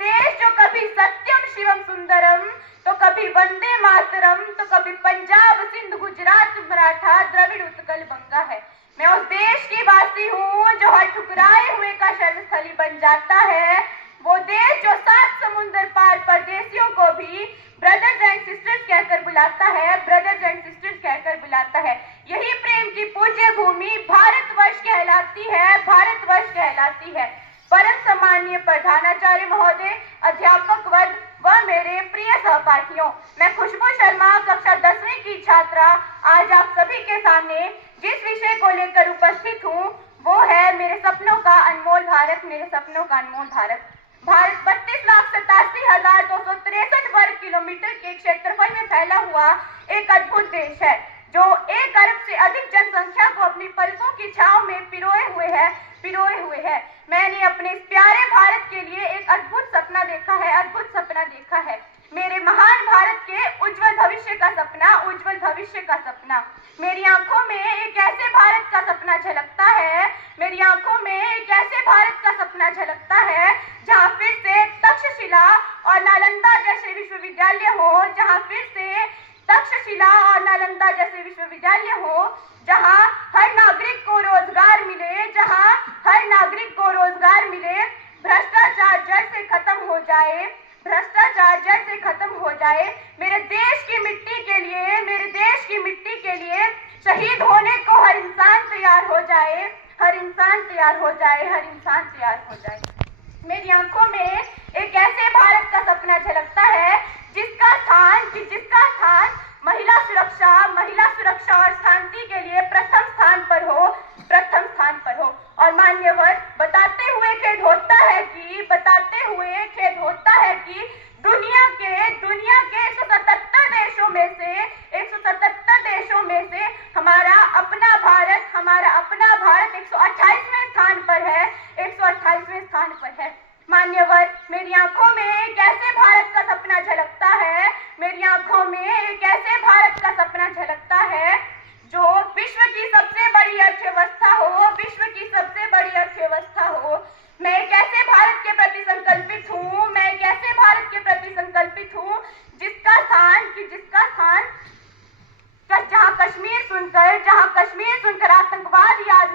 देश जो कभी सत्यम शिवम सुंदरम, तो कभी वंदे मातरम, तो कभी पंजाब सिंध गुजरात मराठा द्रविड़ उत्कल बंगा है। मैं उस देश की वासी हूँ जो हर ठुकराए हुए का शरणस्थली बन जाता है। वो देश जो 7 समुंदर पार परदेशियों को भी ब्रदर्स एंड सिस्टर्स कहकर बुलाता है, ब्रदर्स एंड सिस्टर्स कहकर बुलाता है। यही प्रेम की पूज्य भूमि भारतवर्ष कहलाती है, भारतवर्ष कहलाती है। परम सम्माननीय प्रधानाचार्य महोदय, अध्यापक वर्ग व मेरे प्रिय सहपाठियों, मैं खुशबू शर्मा कक्षा 10वीं की छात्रा आज आप सभी के सामने जिस विषय को लेकर उपस्थित हूँ वो है मेरे सपनों का अनमोल भारत, मेरे सपनों का अनमोल भारत। भारत 32,87,263 वर्ग किलोमीटर के क्षेत्रफल में फैला हुआ एक अद्भुत देश है जो 1 अरब से अधिक जनसंख्या को अपनी पलकों की छांव में पिरोए हुए है। मैंने अपने इस प्यारे भारत के लिए एक अद्भुत सपना देखा है, अद्भुत सपना देखा है। मेरे महान भारत के उज्जवल भविष्य का सपना, उज्जवल भविष्य का सपना। मेरी आंखों में एक ऐसे भारत का सपना झलकता है, मेरी आंखों में एक ऐसे भारत का सपना झलकता है जहां फिर से तक्षशिला और नालंदा जैसे विश्वविद्यालय हो, जहां फिर से तक्षशिला और नालंदा जैसे विश्वविद्यालय हो, जहां हर नागरिक को रोजगार मिले, जहां हर नागरिक को रोजगार मिले, भ्रष्टाचार जड़ से खत्म हो जाए, भ्रष्टाचार जड़ से खत्म हो जाए। मेरे देश की मिट्टी के लिए, मेरे देश की मिट्टी के लिए शहीद होने को हर इंसान तैयार हो जाए, हर इंसान तैयार हो जाए, हर इंसान तैयार हो जाए। मेरी आंखों में एक ऐसे भारत का सपना झलकता है जिसका स्थान महिला सुरक्षा और शांति के लिए प्रथम स्थान पर हो, प्रथम स्थान पर हो। और मान्यवर, बताते हुए खेद होता है कि दुनिया के 177 देशों में से हमारा अपना भारत 128वें स्थान पर है, 128वें स्थान पर है। मान्यवर, मेरी आंखों में एक ऐसे भारत का सपना झलकता है, मेरी आंखों में एक ऐसे भारत का सपना झलकता है जो विश्व की सबसे बड़ी अर्थव्यवस्था हो, विश्व की सबसे बड़ी अर्थव्यवस्था हो। मैं एक ऐसे भारत के प्रति संकल्पित हूँ, मैं एक ऐसे भारत के प्रति संकल्पित हूँ जिसका स्थान जहाँ कश्मीर सुनकर आतंकवाद याद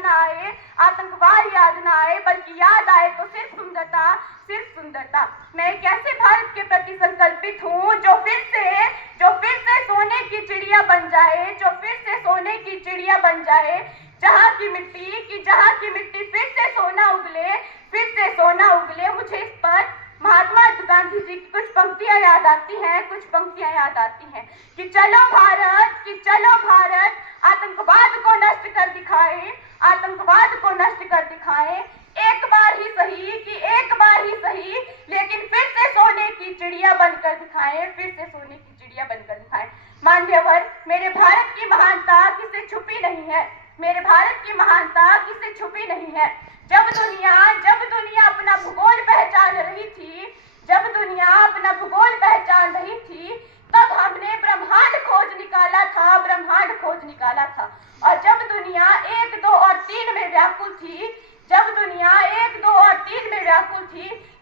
ना आए, बल्कि याद आए तो सिर्फ सुंदरता। मैं एक ऐसे भारत के प्रति संकल्पित हूँ जो फिर से सोने की चिड़िया बन जाए, जो फिर से सोने की चिड़िया बन जाए, जहाँ की मिट्टी फिर से सोना उगले। मुझे इस पर महात्मा गांधी जी की कुछ पंक्तियां याद आती हैं कि चलो भारत आतंकवाद को नष्ट कर दिखाए, एक बार ही सही, लेकिन फिर से सोने की चिड़िया बनकर दिखाएं, मान्यवर, मेरे भारत की महानता किसे छुपी नहीं है। जब दुनिया अपना भूगोल पहचान रही थी, तब हमने ब्रह्मांड खोज निकाला था। और जब दुनिया 1, 2 और 3 में व्याकुल थी,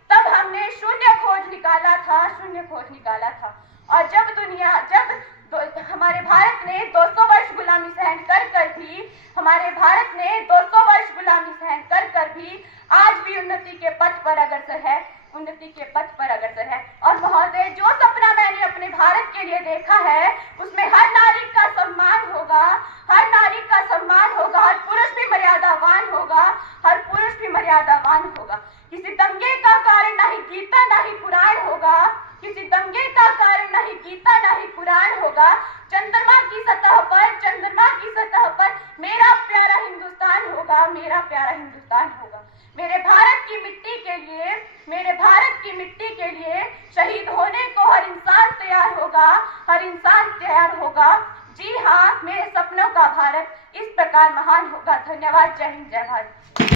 तब हमने शून्य खोज निकाला था। और जब हमारे भारत ने 200 वर्ष गुलामी सहन कर भी आज भी उन्नति के पथ पर अग्रसर है। और महोदय, जो सपना मैंने अपने भारत के लिए देखा है उसमें हर नारी का सम्मान होगा, हर पुरुष भी मर्यादावान होगा। किसी दंगे का कारण ना ही गीता ना ही पुराण होगा। चंद्रमा की सतह पर मेरा प्यारा हिंदुस्तान होगा। मेरे भारत की मिट्टी के लिए शहीद होने को हर इंसान तैयार होगा। जी हाँ, मेरे सपनों का भारत इस प्रकार महान होगा। धन्यवाद। जय हिंद, जय भारत।